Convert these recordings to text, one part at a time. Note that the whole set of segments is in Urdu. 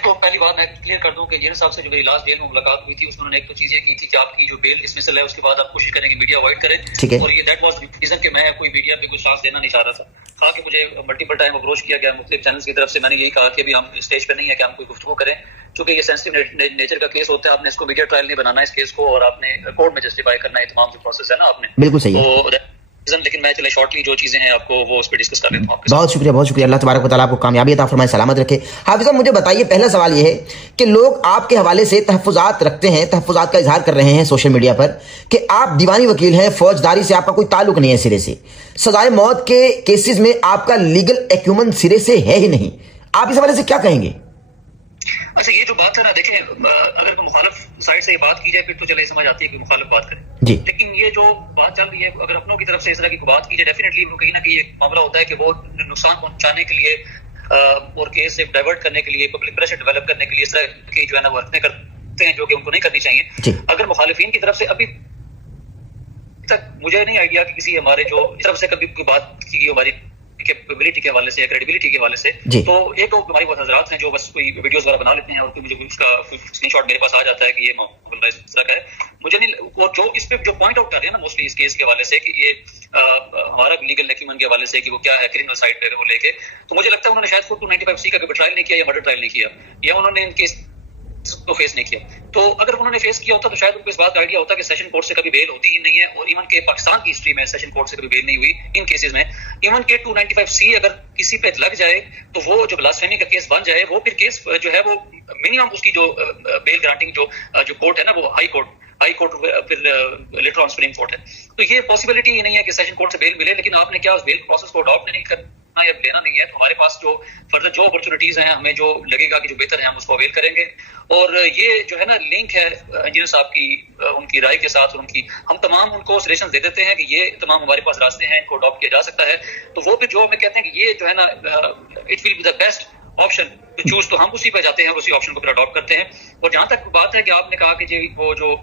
دیکھو پہلی بات میں کلیئر کر دوں کہ جینر صاحب سے جو میری لاسٹ جیل میں ملاقات ہوئی تھی اس میں انہوں نے ایک تو چیز یہ کی تھی کہ آپ کی جو بیل ڈسمسل ہے اس کے بعد آپ کوشش کریں کہ میڈیا اوائڈ کریں, اور یہ دیٹ واز ریزن کہ میں کوئی میڈیا پہ کوئی سانس دینا نہیں چاہ رہا تھا. کہا کہ مجھے ملٹیپل ٹائم اپروچ کیا گیا مختلف چینلز کی طرف سے, میں نے یہی کہا کہ ابھی ہم اسٹیج پہ نہیں ہے کہ ہم کوئی گفتگو کریں, چونکہ یہ سینسٹیو نیچر کا کیس ہوتا ہے, آپ نے اس کو میڈیا ٹرائل نہیں بنانا ہے اس کیس کو, اور آپ نے کورٹ میں جسٹیفائی کرنا ہے تمام جو پروسیس ہے نا آپ نے. بالکل صحیح ہے. لیکن میں چلے شارٹلی جو چیزیں ہیں آپ کو وہ اس پہ ڈسکس کر لیتا ہوں. بہت شکریہ, بہت شکریہ. اللہ تبارک و تعالیٰ آپ کو کامیابی عطا فرمائے, سلامت رکھے. حافظ صاحب مجھے بتائیے, پہلا سوال یہ ہے کہ لوگ آپ کے حوالے سے تحفظات رکھتے ہیں, تحفظات کا اظہار کر رہے ہیں سوشل میڈیا پر کہ آپ دیوانی وکیل ہیں, فوجداری سے آپ کا کوئی تعلق نہیں ہے سرے سے, سزائے موت کے کیسز میں آپ کا لیگل ایکیومن سرے سے ہے ہی نہیں. آپ اس حوالے سے کیا کہیں گے؟ اچھا یہ جو بات ہے نا, دیکھیں اگر مخالف سائڈ سے یہ بات کی جائے پھر تو چلے سمجھ آتی ہے کہ مخالف بات کرے جی, لیکن یہ جو بات چل رہی ہے اگر اپنوں کی طرف سے اس طرح کی بات کی جائے ڈیفینیٹلی کہیں نہ کہیں ایک معاملہ ہوتا ہے کہ وہ نقصان پہنچانے کے لیے اور کیس سے ڈائیورٹ کرنے کے لیے, پبلک پریشر ڈیولپ کرنے کے لیے اس طرح کی جو ہے نا وہ حرکتیں کرتے ہیں جو کہ ان کو نہیں کرنی چاہیے. اگر مخالفین کی طرف سے ابھی تک مجھے نہیں آئیڈیا کہ کسی ہمارے جو طرف سے کبھی کوئی بات کی ہماری کیپیبلٹی کے حوالے سے, کریڈیبلٹی کے حوالے سے, تو ایک تو ہماری بہت حضرات ہیں جو بس کوئی ویڈیوز وغیرہ بنا لیتے ہیں اور مجھے اس کا کوئی اسکرین شاٹ میرے پاس آ جاتا ہے کہ یہ معاملہ اس طرح کا ہے. مجھے نہیں, اور جو اس پہ جو پوائنٹ آؤٹ کر رہے ہیں نا موسٹلی اس کیس کے حوالے سے کہ یہ ہمارا لیگل ایکیومن کے حوالے سے کہ وہ کیا ہے کرمنل سائڈ پہ وہ لے کے, تو مجھے لگتا ہے انہوں نے شاید 295C کا کبھی ٹرائل نہیں کیا یا مرڈر ٹرائل نہیں کیا, یا انہوں نے ان کیس کو فیس نہیں کیا. تو اگر انہوں نے فیس کیا ہوتا تو شاید ان کو اس بات کا آئیڈیا ہوتا کہ سیشن کورٹ سے کبھی بیل ہوتی ہی نہیں ہے, اور ایون کہ پاکستان کی ہسٹری میں سیشن کورٹ سے کبھی بیل نہیں ہوئی ان کیسز میں. ایون کہ 295C اگر کسی پہ لگ جائے تو وہ جو بلاسفیمی کا کیس بن جائے, وہ پھر کیس جو ہے وہ منیمم اس کی جو بیل گرانٹنگ جو کورٹ ہے نا وہ ہائی کورٹ پھر لیٹر آن سپریم کورٹ ہے. تو یہ پاسبلٹی ہی نہیں ہے کہ سیشن کورٹ سے بیل ملے, لیکن آپ نے کیا اس بیل پروسیس کو اڈاپٹ نہیں کرنا یا لینا نہیں ہے, تو ہمارے پاس جو فردر جو اپرچونیٹیز ہیں ہمیں جو لگے گا کہ جو بہتر ہے ہم اس کو اویل کریں گے. اور یہ جو ہے نا لنک ہے انجینئر صاحب کی ان کی رائے کے ساتھ, اور ان کی ہم تمام ان کو سجیشن دے دیتے ہیں کہ یہ تمام ہمارے پاس راستے ہیں, ان کو اڈاپٹ کیا جا سکتا ہے. تو وہ پھر جو ہمیں کہتے ہیں کہ یہ جو ہے نا it will be the best option to choose, تو ہم اسی پہ جاتے ہیں اور اسی آپشن کو پھر اڈاپٹ کرتے ہیں. اور جہاں تک بات ہے کہ آپ نے کہا کہ جی وہ جو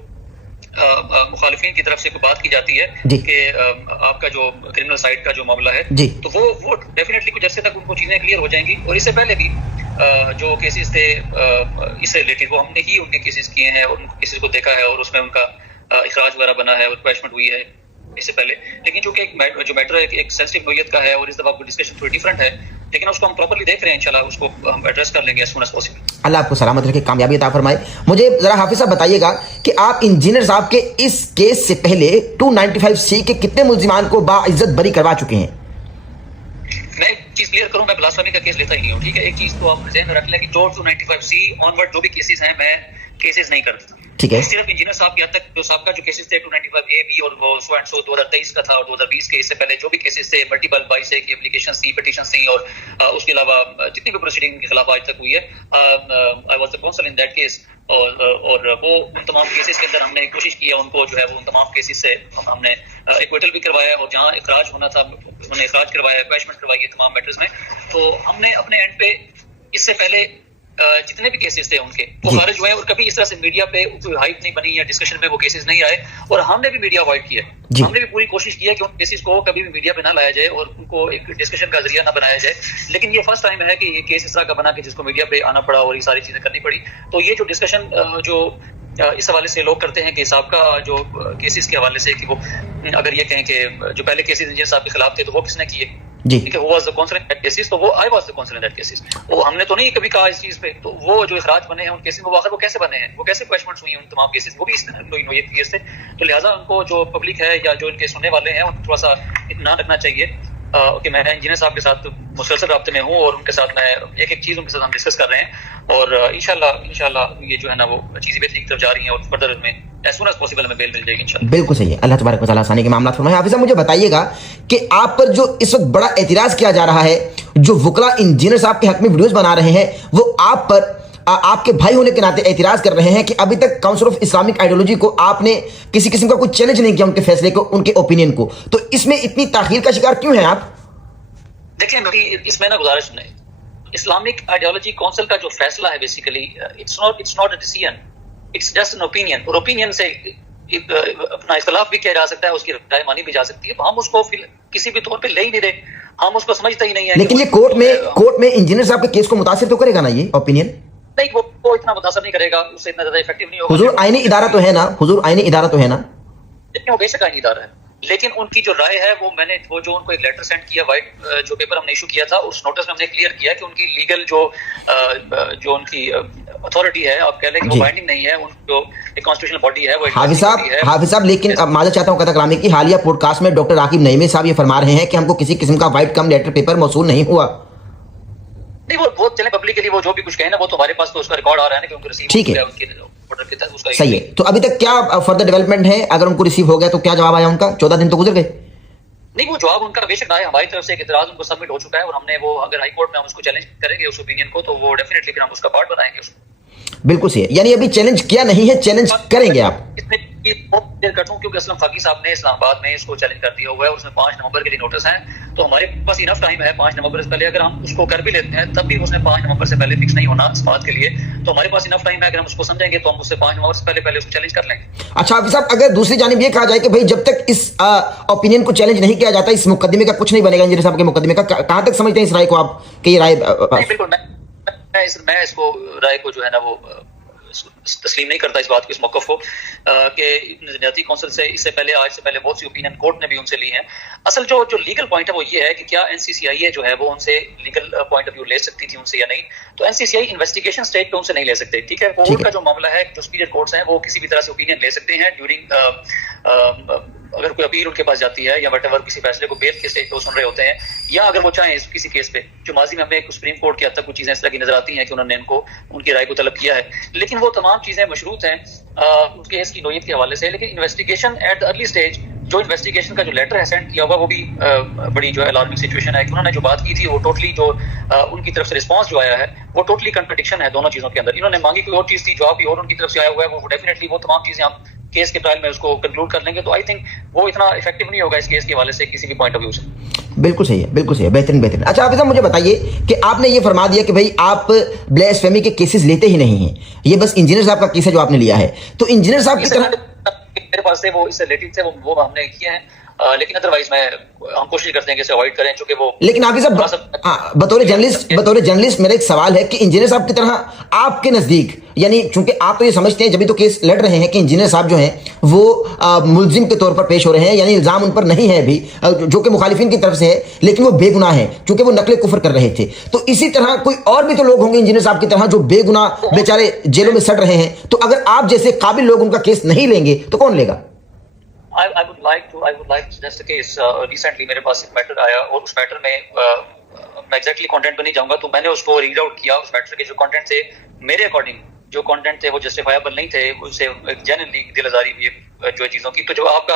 مخالفین کی طرف سے کوئی بات کی جاتی ہے کہ آپ کا جو کرمنل سائڈ کا جو معاملہ ہے, تو وہ ڈیفینیٹلی کچھ عرصے تک ان کو چیزیں کلیئر ہو جائیں گی. اور اس سے پہلے بھی جو کیسز تھے اس سے ریلیٹڈ وہ ہم نے ہی ان کے کیسز کیے ہیں اور ان کیسز کو دیکھا ہے, اور اس میں ان کا اخراج وغیرہ بنا ہے اور پنشمنٹ ہوئی ہے اس سے پہلے. لیکن چونکہ جو میٹر ایک سینسٹیو نوعیت کا ہے اور اس دفعہ ڈسکشن تھوڑی ڈفرنٹ ہے, لیکن اس کو ہم پراپرلی دیکھ رہے ہیں, انشاءاللہ اس کو ہم ایڈریس کر لیں گے as soon as possible. اللہ آپ کو سلامت رکھے, کامیابی عطا فرمائے. مجھے ذرا حافظ صاحب بتائیے گا کہ آپ انجینئر صاحب کے اس کیس سے پہلے 295C کے کتنے ملزمان کو باعزت بری کروا چکے ہیں؟ میں ایک چیز کلیئر کروں, میں بلاسفیمی کا کیس لیتا ہی نہیں ہوں, ٹھیک ہے. ایک چیز تو آپ ذہن میں رکھ لیں کہ جو 295C آنورڈ جو بھی کیسز ہیں میں کیسز نہیں کرتا, ٹھیک ہے. صرف انجینئر صاحب کی حد تک جو صاحب کا جو کیسز تھے 295A B اور وہ سو اینڈ سو 2023 کا تھا اور 2020 کے اس سے پہلے جو بھی کیسز تھے ملٹیپل 22A کی اپلیکیشن تھی, پٹیشن تھی, اور اس کے علاوہ جتنی بھی پروسیڈنگ کے خلاف آج تک ہوئی ہے, I was the council in that case. اور وہ ان تمام کیسز کے اندر ہم نے کوشش کی ہے ان کو جو ہے وہ ان تمام کیسز سے ہم نے ایکویٹل بھی کروایا, اور جہاں اخراج ہونا تھا انہوں نے اخراج کروایا, پنشمنٹ کروائی ہے تمام میٹرز میں. تو ہم نے اپنے اینڈ پہ اس سے پہلے جتنے بھی کیسز تھے ان کے وہ خارج ہوئے, اور کبھی اس طرح سے میڈیا پہ کوئی ہائپ نہیں بنی یا ڈسکشن میں وہ کیسز نہیں آئے, اور ہم نے بھی میڈیا اوائڈ کیا. ہم نے بھی پوری کوشش کی ہے کہ ان کیسز کو کبھی بھی میڈیا پہ نہ لایا جائے اور ان کو ایک ڈسکشن کا ذریعہ نہ بنایا جائے. لیکن یہ فرسٹ ٹائم ہے کہ یہ کیس اس طرح کا بنا کہ جس کو میڈیا پہ آنا پڑا اور یہ ساری چیزیں کرنی پڑی. تو یہ جو ڈسکشن جو اس حوالے سے لوگ کرتے ہیں کہ صاحب کا جو کیسز کے حوالے سے کہ وہ اگر یہ کہیں کہ جو پہلے کیسز انجینئر صاحب کے خلاف تھے تو وہ کس نے کیے, کہ وہ was the council in that cases, تو وہ I was the council in that cases. وہ ہم نے تو نہیں کبھی کہا اس چیز پہ. تو وہ جو اخراج بنے ہیں ان کیسز میں وہ آخر وہ کیسے بنے ہیں, وہ کیسے پنشمنٹس ہوئی ہیں ان تمام کیسز, وہ بھی اس نوعیت کیس تھے. تو لہٰذا ان کو جو پبلک ہے یا جو ان کے سننے والے ہیں ان کو تھوڑا سا اطمینان رکھنا چاہیے کہ میں انجینئر صاحب کے ساتھ مسلسل رابطے میں ہوں, اور ان کے ساتھ میں ایک ایک چیز ان کے ساتھ ہم ڈسکس کر رہے ہیں, اور انشاءاللہ یہ جو ہے نا وہ چیزیں بہتری کی طرف جا رہی ہیں, اور فردر میں as soon as possible ہمیں بیل مل جائے گی انشاءاللہ. بالکل صحیح ہے. اللہ تبارک و تعالیٰ آسانی کے معاملات فرمائے. حافظ صاحب مجھے بتائیے گا کہ آپ پر جو اس وقت بڑا اعتراض کیا جا رہا ہے, جو وکلا انجینئر صاحب کے حق میں ویڈیوز بنا رہے ہیں, وہ آپ پر آپ کے بھائی ہونے کے ناطے اعتراض کر رہے ہیں کہ ابھی تک کاؤنسل آف اسلامک آئیڈیالوجی کو آپ نے کسی قسم کا کوئی چیلنج نہیں کیا ان کے فیصلے کو, ان کے اوپینین کو. تو اس میں اتنی تاخیر کا شکار کیوں ہیں آپ؟ دیکھیں اس میں نا گزارش سنیں, اسلامک آئیڈیالوجی کونسل کا جو فیصلہ ہے basically it's not a decision, it's just an opinion, اور اوپینین سے اپنا اختلاف بھی کیا جا سکتا ہے, اس کی رائے مانی بھی جا سکتی ہے. تو ہم اس کو کسی بھی طور پہ لے ہی نہیں رہے, ہم اس کو سمجھتے ہی نہیں ہے. لیکن یہ کورٹ میں انجینئر صاحب کے کیس کو متاثر تو کرے گا نا یہ اوپینین؟ نہیں وہ اتنا متاثر نہیں کرے گا، اس سے اتنا زیادہ افیکٹو نہیں ہوگا. حضور آئینی ادارہ تو ہے نا، حضور آئینی ادارہ تو ہے نا، لیکن وہ بے شک آئینی ادارہ ہے. لیکن ان کی جو رائے ہے وہ میں نے وہ جو ان کو ایک لیٹر سینڈ کیا، وائٹ جو پیپر ہم نے ایشو کیا تھا، اس نوٹس میں ہم نے کلیئر کیا کہ ان کی لیگل جو ان کی اتھارٹی ہے، آپ کہہ لیں کہ وہ بائنڈنگ نہیں ہے، ان جو ایک کانسٹیٹیوشنل باڈی ہے وہ حافظ صاحب لیکن معذرت چاہتا ہوں قطع کلامی کی، حالیہ پوڈ کاسٹ میں ڈاکٹر عاقب نعیمی صاحب یہ فرما رہے ہیں کہ ہم کو کسی قسم کا وائٹ کم لیٹر پیپر موصول نہیں ہوا. نہیں وہ چلیں پبلکلی وہ جو بھی کچھ کہیں نا وہ تو ہمارے پاس تو اس کا ریکارڈ آ رہا ہے نا کہ ان کو ریسیو ٹھیک ہے، ہے. صحیح ہے. تو ابھی تک کیا فردر ڈیولپمنٹ ہے؟ اگر ان کو ریسیو ہو گیا تو کیا جواب آیا ان کا؟ 14 دن تو گزر گئے. نہیں وہ جواب ان کا بے شک آیا، ہماری طرف سے ایک اعتراض ان کو سبمٹ ہو چکا ہے، اور ہم نے وہ اگر ہائی کورٹ میں ہم اس کو چیلنج کریں گے اس اوپینین کو تو وہ ڈیفینیٹلی پھر ہم اس کا پارٹ بنائیں گے اس کو. بالکل صحیح ہے، یعنی ابھی چیلنج کیا نہیں ہے، چیلنج کریں گے آپ؟ اس میں کرتا ہوں کیونکہ اسلم فاقی صاحب نے اسلام آباد میں اس کو چیلنج کر دیا ہوا ہے، اور اس میں 5 نومبر کے لیے نوٹس ہیں، تو ہمارے پاس انف ٹائم ہے 5 نومبر سے پہلے. اگر ہم اس کو کر بھی لیتے ہیں تب بھی اس نے 5 نومبر سے پہلے فکس نہیں ہونا اس بات کے لیے، تو ہمارے پاس انف ٹائم ہے. اگر ہم اس کو سمجھیں گے تو ہم اس سے 5 نومبر سے پہلے اس کو چیلنج کر لیں گے. اچھا حافظ صاحب، اگر دوسری جانب یہ کہا جائے کہ بھائی جب تک اس اوپینین کو چیلنج نہیں کیا جاتا اس مقدمے کا کچھ نہیں بنے گا، انجینئر صاحب کے مقدمے کا، کہاں تک سمجھتے ہیں اس رائے کو آپ کہ یہ رائے؟ بالکل میں اس کو رائے کو جو ہے نا وہ تسلیم نہیں کرتا اس بات کو، اس موقف کو کہ نظریاتی کونسل سے اس سے پہلے آج سے پہلے بہت سی اوپینین کورٹ نے بھی ان سے لی ہیں. اصل جو لیگل پوائنٹ ہے وہ یہ ہے کہ کیا این سی سی آئی اے جو ہے وہ ان سے لیگل پوائنٹ آف ویو لے سکتی تھی ان سے یا نہیں. تو این سی سی آئی انویسٹیگیشن اسٹیج پہ ان سے نہیں لے سکتے. ٹھیک ہے، کورٹ کا جو معاملہ ہے، جو سپیریئر کورٹس ہیں وہ کسی بھی طرح سے اوپینین لے سکتے ہیں ڈیورنگ اگر کوئی اپیل ان کے پاس جاتی ہے یا وٹ ایور کسی فیصلے کو بیل کے اسٹیج پہ سن رہے ہوتے ہیں، یا اگر وہ چاہیں کسی کیس پہ، جو ماضی میں ہمیں سپریم کورٹ کے حد تک کچھ چیزیں اس طرح کی نظر آتی ہیں کہ انہوں نے ان کی رائے کو طلب کیا ہے، لیکن وہ تمام چیزیں مشروط ہیں اس کیس کی نوعیت کے حوالے سے. لیکن investigation at the early stage, جو انویسٹیگیشن کا جو لیٹر ہے سینڈ کیا ہوا وہ بھی بڑی جو ہے الارمنگ سچویشن ہے کہ انہوں نے جو بات کی تھی وہ ٹوٹلی جو ان کی طرف سے رسپانس جو آیا ہے وہ ٹوٹلی کنٹرڈکشن ہے دونوں چیزوں کے اندر. انہوں نے مانگی کوئی اور چیز تھی، جواب بھی اور ان کی طرف سے آیا ہوا ہے. وہ ڈیفینیٹلی وہ تمام چیزیں آپ کیس کے ٹرائل میں اس کو کنکلوڈ کر لیں گے، تو آئی تھنک وہ اتنا افیکٹو نہیں ہوگا اس کیس کے حوالے سے کسی بھی پوائنٹ آف ویو سے. بالکل صحیح ہے، بالکل صحیح ہے، بہترین. اچھا حافظ صاحب مجھے بتائیے کہ آپ نے یہ فرما دیا کہ بھائی آپ بلیسفیمی کے کیسز لیتے ہی نہیں ہیں، یہ بس انجینئر صاحب کا کیس ہے جو آپ نے لیا ہے. تو انجینئر صاحب کی طرح میرے پاس سے وہ اس سے ریلیٹڈ تھے وہ ہم نے کیے ہیں، لیکن ادروائز ہم کوشش کرتے ہیں کہ اسے اوائڈ کریں چونکہ وہ. لیکن حافظ صاحب بطور جرنلسٹ میرا ایک سوال ہے کہ انجینئر صاحب کی طرح آپ کے نزدیک، یعنی چونکہ آپ تو یہ سمجھتے ہیں جبھی تو کیس لڑ رہے ہیں کہ انجینئر صاحب جو ہیں وہ ملزم کے طور پر پیش ہو رہے ہیں، یعنی الزام ان پر نہیں ہے ابھی جو کہ مخالفین کی طرف سے ہے، لیکن وہ بے گناہ ہیں چونکہ وہ نقل کفر کر رہے تھے. تو اسی طرح کوئی اور بھی تو لوگ ہوں گے انجینئر صاحب کی طرح جو بے گناہ بیچارے جیلوں میں سڑ رہے ہیں. تو اگر آپ جیسے قابل لوگ ان کا کیس نہیں لیں گے تو کون لے گا؟ I would like to suggest a case. Recently میرے پاس ایک میٹر آیا اور اس میٹر میں میں ایگزیکٹلی کانٹینٹ پہ نہیں جاؤں گا، تو میں نے اس کو ریڈ آؤٹ کیا. اس میٹر کے جو کانٹینٹ تھے میرے اکارڈنگ جو کانٹینٹ تھے وہ جسٹیفائبل نہیں تھے، اسے جنرلی دل آزاری ہوئی جو چیزوں کی. تو جو آپ کا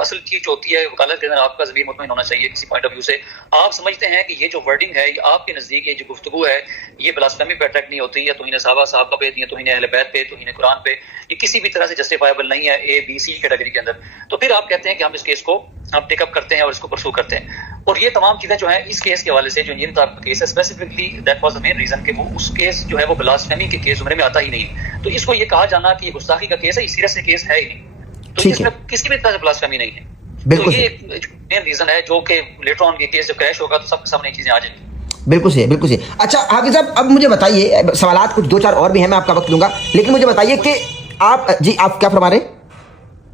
اصل چیز جو ہوتی ہے وکالت کے اندر آپ کا ضمیر مطمئن ہونا چاہیے کسی پوائنٹ آف ویو سے. آپ سمجھتے ہیں کہ یہ جو ورڈنگ ہے یہ آپ کے نزدیک یہ جو گفتگو ہے یہ بلاسفیمی پہ اٹیک نہیں ہوتی، یا توہین صحابہ پہ، یا توہین اہل بیت پہ، توہین قرآن پہ، یہ کسی بھی طرح سے جسٹیفائبل نہیں ہے اے بی سی کیٹیگری کے اندر. تو پھر آپ کہتے ہیں کہ ہم اس کیس کو ہم ٹیک اپ کرتے ہیں اور اس کو پرسو کرتے ہیں. اور یہ تمام چیزیں جو ہیں اس کیس کے حوالے سے جو انجینئر صاحب کا کیس ہے specifically that was the main reason کہ وہ اس کیس جو ہے وہ بلاسفیمی کے کیس زمرے میں آتا ہی نہیں. تو اس کو یہ کہا جانا کہ یہ گستاخی کا کیس ہے، یہ سیریس کیس ہے ہی نہیں، تو اس میں کسی بھی طرح سے بلاسفیمی نہیں ہے. تو یہ مین ریزن ہے جو کہ لیٹر آن یہ کیس جب کریش ہوگا تو سب کے سامنے چیزیں آ جائیں گی. بالکل صحیح، بالکل صحیح. اچھا حافظ صاحب اب مجھے بتائیے، سوالات کچھ 2-4 اور بھی ہیں، میں آپ کا وقت لوں گا، لیکن مجھے بتائیے کہ آپ کیا فرما رہے ہیں؟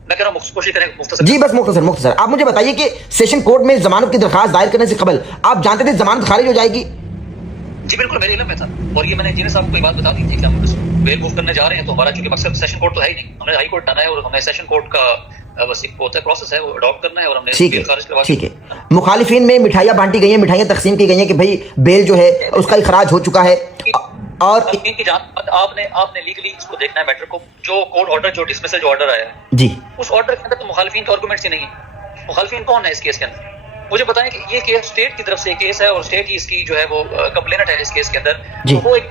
میں کہہ رہا ہوں کوشش کریں مختصر. جی بس مختصر. آپ مجھے بتائیے کہ سیشن کورٹ میں ضمانت کی درخواست دائر کرنے سے قبل آپ جانتے تھے ضمانت خارج ہو جائے گی؟ جی بالکل میرے علم میں تھا، اور یہ میں نے انجینئر صاحب کو یہ بات بتا دی تھی کہ ہم بیل موو کرنے جا رہے ہیں. تو ہمارا چونکہ مقصد سیشن کورٹ تو ہے ہی نہیں، ہم نے ہائی کورٹ جانا ہے اور ہمیں سیشن کورٹ کا بس ایک ہوتا ہے پروسیس ہے وہ اڈاپٹ کرنا ہے، اور ہم نے بیل خارج کروا. ٹھیک ہے. مخالفین میں مٹھائیاں بانٹی گئی ہیں، مٹھائیاں تقسیم کی گئی ہیں کہ بھائی بیل جو ہے اس کا اخراج ہو چکا ہے. اور آپ نے لیگلی اس کو دیکھنا ہے میٹر کو. جو کورٹ آرڈر جو ڈسمسل جو آرڈر آیا ہے جی، اس آرڈر کے اندر تو مخالفین کے آرگومنٹس ہی نہیں ہیں. مخالفین کون ہے اس کیس کے اندر؟ مجھے بتائیں کہ یہ کیس اسٹیٹ کی طرف سے کیس ہے اور اسٹیٹ ہی اس کی جو ہے وہ کمپلینٹ ہے اس کیس کے اندر. تو وہ ایک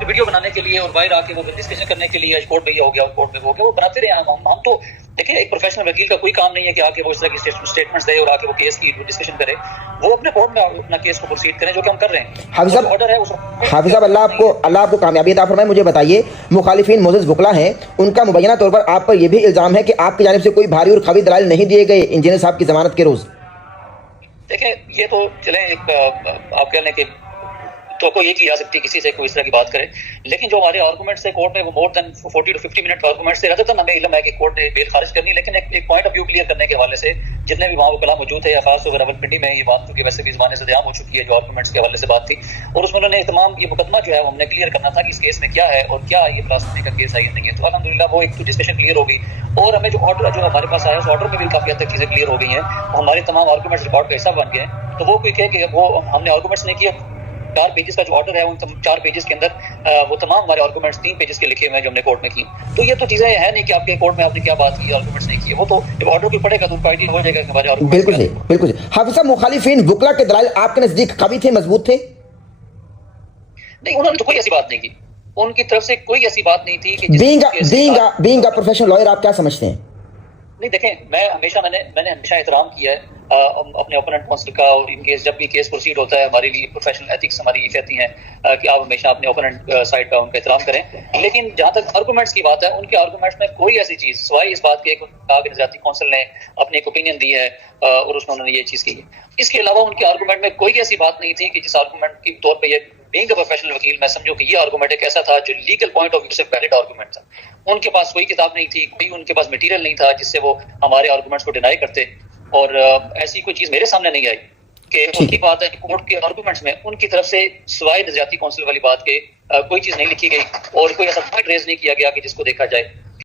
ویڈیو بنانے کے لیے اور باہر آ کے وہ ڈسکشن کرنے کے لیے کورٹ میں یہ ہو گیا کورٹ میں وہ ہو گیا، وہ بناتے رہے. ہم تو دیکھیں ایک پروفیشنل وکیل کا کوئی کام نہیں ہے کہ آ کے وہ اس طرح کی اسٹیٹمنٹس دے اور آ کے وہ کیس کی ڈسکشن کرے. وہ اپنے کورٹ میں اپنا کیس کو پروسیڈ کریں جو کہ ہم کر رہے ہیں. حافظ صاحب اللہ آپ کو کامیابی عطا فرمائے. مجھے بتائیے مخالفین معزز وکلا ہیں، ان کا مبینہ طور پر آپ پر یہ بھی الزام ہے کہ آپ کی جانب سے کوئی بھاری اور قوی دلائل نہیں دیے گئے انجینئر صاحب کی ضمانت کے روز. دیکھیں یہ تو چلیں ایک آپ کہہ لیں کہ تو کوئی یہ کی جا سکتی کسی سے کوئی اس طرح کی بات کرے. لیکن جو ہمارے آرگومنٹس تھے کورٹ میں وہ مور دین 40 to 50 منٹ آرگومنٹس تھے. ردتاً ہمیں علم ہے کہ کورٹ نے بیل خارج کرنی, لیکن ایک پوائنٹ آف ویو کلیئر کرنے کے حوالے سے جتنے بھی وہاں وکلاء موجود تھے, یا خاص طور پر راولپنڈی میں یہ بات کیونکہ ویسے بھی زمانے سے عام ہو چکی ہے جو آرگومنٹس کے حوالے سے بات تھی, اور اس میں انہوں نے تمام یہ مقدمہ جو ہے ہم نے کلیئر کرنا تھا کہ اس کیس میں کیا ہے اور کیا یہ پراستی کا کیس ہے یا نہیں ہے. تو الحمدللہ وہ ایک تو ڈسکشن کلیئر ہو گئی, اور ہمیں جو آرڈر جو ہمارے پاس آیا اس آرڈر میں بھی کافی حد تک چیزیں کلیئر ہو گئی ہیں. ہمارے تمام آرگومنٹس ریکارڈ کا حصہ بن گئے ہیں. تو وہ کوئی کہے کہ وہ ہم نے آرگومنٹس نہیں کیے, 4 پیجز کا جو آرڈر ہے ان 4 پیجز کے اندر وہ تمام ہمارے آرگومنٹس 3 پیجز کے لکھے ہوئے ہیں جو ہم نے کورٹ میں کی. تو یہ تو چیزیں ہیں نہیں کہ آپ کے کورٹ میں آپ نے کیا بات کی, آرگومنٹس نہیں کیے. وہ تو جب آرڈر کوئی پڑھے گا تو آئیڈیا ہو جائے گا کہ ہمارے آرگومنٹس. بالکل صحیح, بالکل صحیح. حافظ صاحب, مخالفین وکلا کے دلائل آپ کے نزدیک قوی تھے, مضبوط تھے؟ نہیں, انہوں نے تو کوئی ایسی بات نہیں کی, ان کی طرف سے کوئی ایسی بات نہیں تھی کہ بینگ پروفیشنل لائر آپ کیا سمجھتے ہیں؟ نہیں دیکھیں, میں نے ہمیشہ احترام کیا ہے اپنے اوپوننٹ کونسل کا, اور ان کیس جب بھی کیس پروسیڈ ہوتا ہے ہمارے لیے پروفیشنل ایتھکس ہماری یہ کہتی ہیں کہ آپ ہمیشہ اپنے اوپوننٹ سائڈ کا ان کا احترام کریں. لیکن جہاں تک آرگومنٹس کی بات ہے, ان کے آرگومنٹس میں کوئی ایسی چیز سوائے اس بات کے کہ نظاتی کونسل نے اپنی ایک اوپینین دی ہے اور اس میں انہوں نے یہ چیز کی ہے, اس کے علاوہ ان کے آرگومنٹ میں کوئی ایسی بات نہیں تھی کہ جس آرگومنٹ کے طور پہ یہ بینگ اے پروفیشنل وکیل میں سمجھو کہ یہ آرگومنٹ ایک ایسا تھا جو لیگل پوائنٹ آف ویو سے ویلڈ آرگومنٹ تھا. ان کے پاس کوئی کتاب نہیں تھی, کوئی ان کے پاس مٹیریل نہیں تھا جس سے وہ ہمارے آرگومنٹس کو ڈینائی کرتے, اور ایسی کوئی چیز میرے سامنے نہیں آئی کہ ان کی بات ہے کہ کورٹ کے آرگومنٹس میں ان کی طرف سے سوائے نظریاتی کونسل والی بات کے کوئی چیز نہیں لکھی گئی اور کوئی ایسا پوائنٹ ریز نہیں کیا گیا کہ جس کو دیکھا جائے